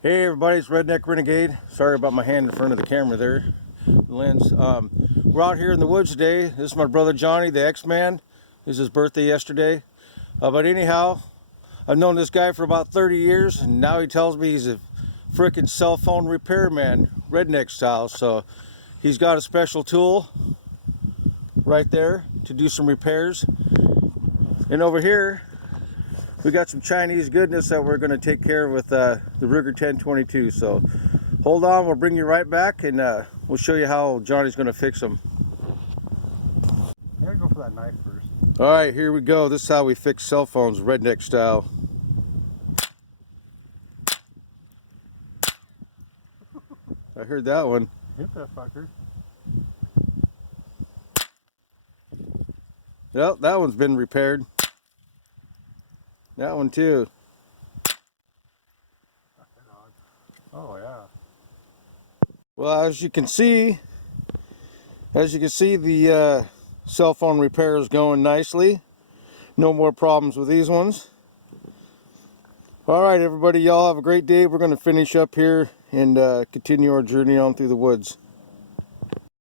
Hey everybody, it's Redneck Renegade. Sorry about my hand in front of the camera there, the lens. We're out here in the woods today. This is my brother Johnny, the X-Man. It was his birthday yesterday. But anyhow, I've known this guy for about 30 years, and now he tells me he's a frickin' cell phone repairman, redneck style. So he's got a special tool right there to do some repairs. And over here, we got some Chinese goodness that we're going to take care of with the Ruger 1022. So hold on, we'll bring you right back, and we'll show you how Johnny's going to fix them. I gotta go for that knife first. All right, here we go. This is how we fix cell phones, redneck style. I heard that one. Hit that fucker. Well, that one's been repaired. That one too. Oh yeah. Well, as you can see, the cell phone repair is going nicely. No more problems with these ones. All right, everybody, y'all have a great day. We're going to finish up here and continue our journey on through the woods.